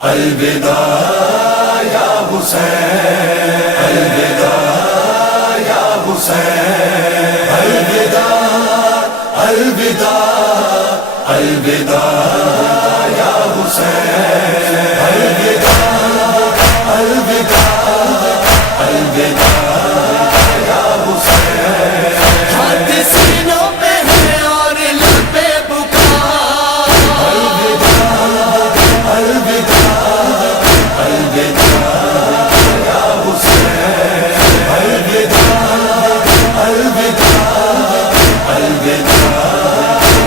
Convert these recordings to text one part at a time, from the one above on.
الوداع یا حسین، الوداع یا حسین، الوداع الوداع الوداع یا حسین، الوداع الوداع الوداع یا حسین۔ ہاتھ سینوں پہ ہے اور لب پہ پکار، الوداع الوداع الوداع یا حسین، الوداع الوداع الوداع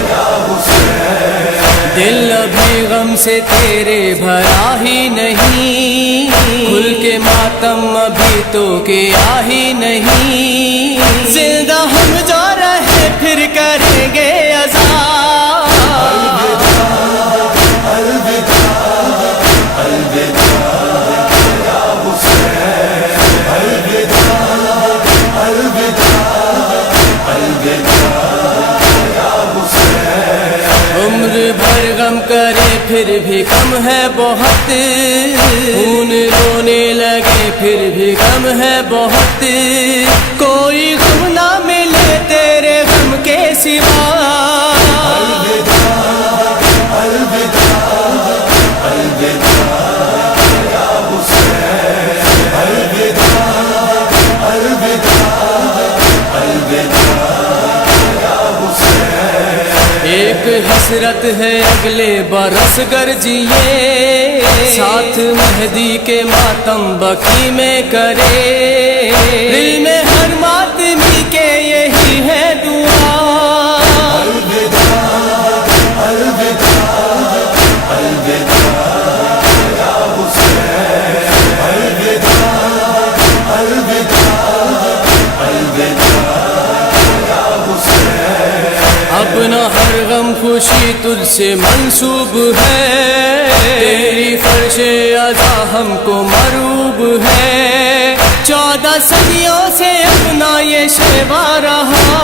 یا حسین۔ دل ابھی غم سے تیرے بھرا ہی نہیں، کھل کے ماتم ابھی تو کیا ہی نہیں، زندہ ہم جو رہے پھر کریں گے عذاب۔ عمر بھر غم کرے پھر بھی کم ہے بہت، خون رونے لگے پھر بھی غم ہے بہت، کوئی غم نہ ملے تیرے غم کے سوا۔ ایک حسرت ہے اگلے برس گرجیے، ساتھ مہدی کے ماتم بکی میں کرے، دل میں ہر ماتمی کے یہی ہے دعا۔ اپنا ہر غم خوشی تجھ سے منسوب ہے، تیری فرش ادا ہم کو مروب ہے، 14 صدیوں سے اپنا یہ شیوا رہا۔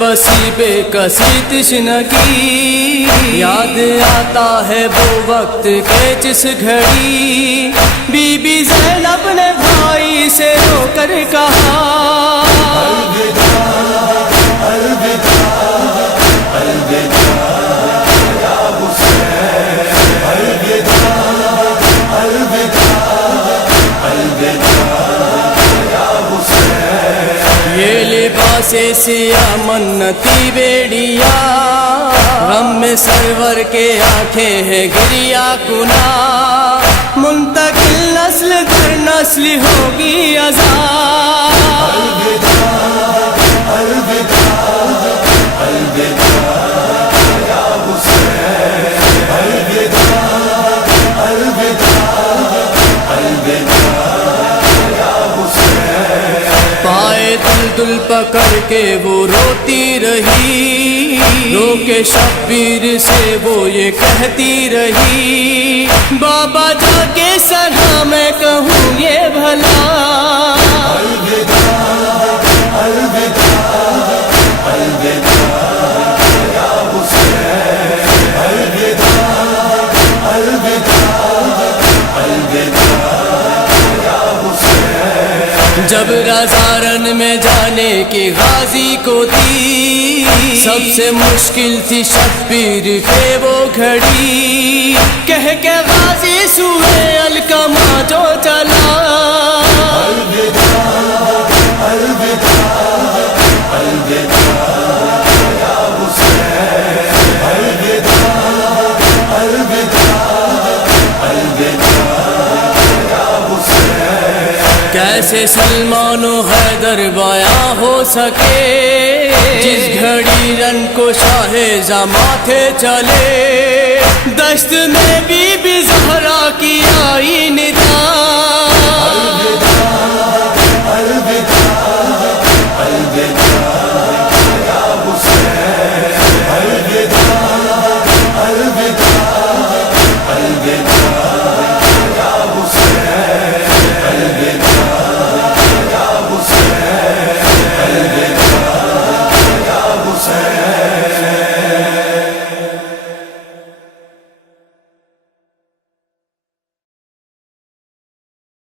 بسی بے کسی تشنگی، یاد آتا ہے وہ وقت کے جس گھڑی بی بی زینب نے بھائی سے رو کر کہا، یہ لباس سیاہ منتی بیڑیا، غم میں سرور کے آنکھیں ہے گریا کنا، منتقل نسل در نسل ہوگی عذاب۔ دل پکڑ کے وہ روتی رہی، رو کے شبیر سے وہ یہ کہتی رہی، بابا جا کے سنا میں کہوں یہ بھلا۔ جب رازارن میں جانے کی غازی کو دی، سب سے مشکل تھی شبیر پہ وہ گھڑی، کہہ کے غازی سوئے الکما جو چلا۔ کیسے سلمان و حیدر بایا ہو سکے، جس گھڑی رن کو شاہ زماں تھے چلے، دشت میں بی بی زہرا کی آئی